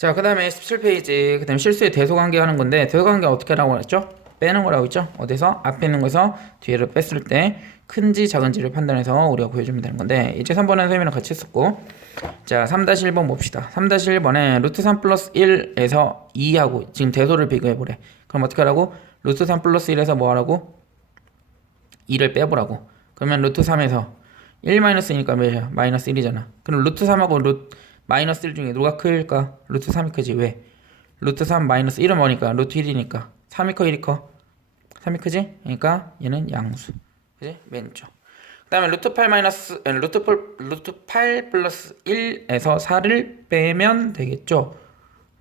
자, 그 다음에 17페이지. 그 다음에 실수의 대소관계 하는 건데, 대소관계 어떻게 하라고 했죠? 빼는 거라고 했죠? 어디서? 앞에 있는 거에서 뒤를 뺐을 때 큰지 작은지를 판단해서 우리가 구해주면 되는 건데, 이제 3번은 선생님이랑 같이 했었고, 자, 3-1번 봅시다. 3-1번에 루트 3 플러스 1에서 2하고 지금 대소를 비교해보래. 그럼 어떻게 하라고? 루트 3 플러스 1에서 뭐 하라고? 2를 빼보라고. 그러면 루트 3에서 1 마이너스 2니까 몇이야? 마이너스 1이잖아. 그럼 루트 3하고 루트 마이너스 1 중에 누가 클까? 루트 3이 크지. 왜? 루트 3 마이너스 1은 뭐니까? 루트 1이니까. 3이 커 1이 커? 3이 크지? 그러니까 얘는 양수. 그지? 왼쪽. 그 다음에 루트 8 마이너스 루트 8 루트 8 플러스 1에서 4를 빼면 되겠죠.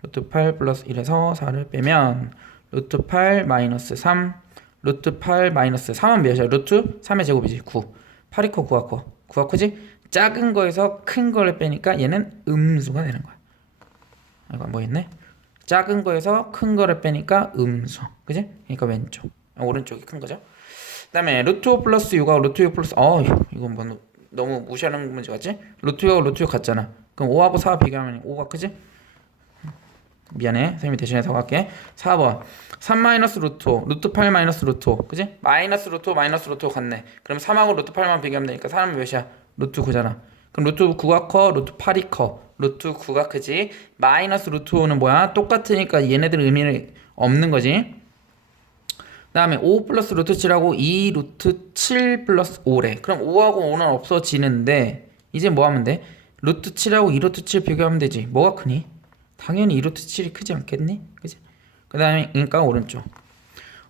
루트 8 플러스 1에서 4를 빼면 루트 8 마이너스 3 루트 8 마이너스 3은 몇이야? 루트 3의 제곱이지 9 8이 커 9가 커 9가 크지? 작은 거에서 큰 거를 빼니까 얘는 음수가 되는 거야 이거 뭐 있네? 작은 거에서 큰 거를 빼니까 음수 그지? 그러니까 왼쪽 아, 오른쪽이 큰 거죠 그 다음에 루트 5 플러스 6하고 루트 6 플러스 어 이건 뭐 너- 너무 무시하는 문제 같지? 루트 6하고 루트 6 같잖아 그럼 5하고 4 비교하면 5가 크지? 미안해 선생님이 대신해서 할게 4번 3 마이너스 루트 5 루트 8 마이너스 루트 5 그지? 마이너스 루트 5 마이너스 루트 5 같네 그럼 3하고 루트 8만 비교하면 되니까 3은 몇이야? 루트 9잖아 그럼 루트 9가 커 루트 8이 커 루트 9가 크지 마이너스 루트 5는 뭐야? 똑같으니까 얘네들 의미는 없는 거지 그 다음에 5 플러스 루트 7하고 2 루트 7 플러스 5래 그럼 5하고 5는 없어지는데 이제 뭐 하면 돼? 루트 7하고 2 루트 7 비교하면 되지 뭐가 크니? 당연히 2 루트 7이 크지 않겠니? 그지? 그 다음에 그러니까 오른쪽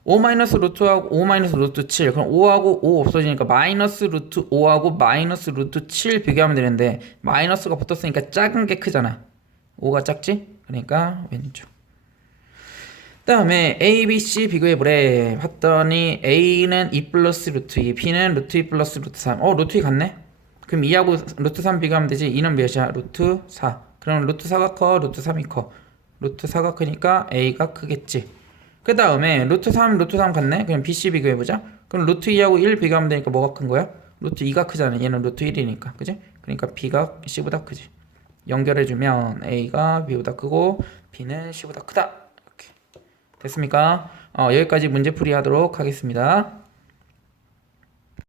5 마이너스 루트하고 5 마이너스 루트 7 그럼 5하고 5 없어지니까 마이너스 루트 5하고 마이너스 루트 7 비교하면 되는데 마이너스가 붙었으니까 작은 게 크잖아. 5가 작지? 그러니까 왼쪽. 그 다음에 A, B, C 비교해보래. 봤더니 A는 2 플러스 루트 2 B는 루트 2 플러스 루트 3어 루트 2 같네? 그럼 2하고 루트 3 비교하면 되지? 2는 몇이야? 루트 4 그럼 루트 4가 커? 루트 3이 커. 루트 4가 크니까 A가 크겠지 그 다음에 루트 3 루트 3 같네? 그럼 B, C 비교해보자 그럼 루트 2하고 1 비교하면 되니까 뭐가 큰 거야? 루트 2가 크잖아 얘는 루트 1이니까 그지? 그러니까 B가 C보다 크지 연결해주면 A가 B보다 크고 B는 C보다 크다 이렇게 됐습니까? 어, 여기까지 문제풀이 하도록 하겠습니다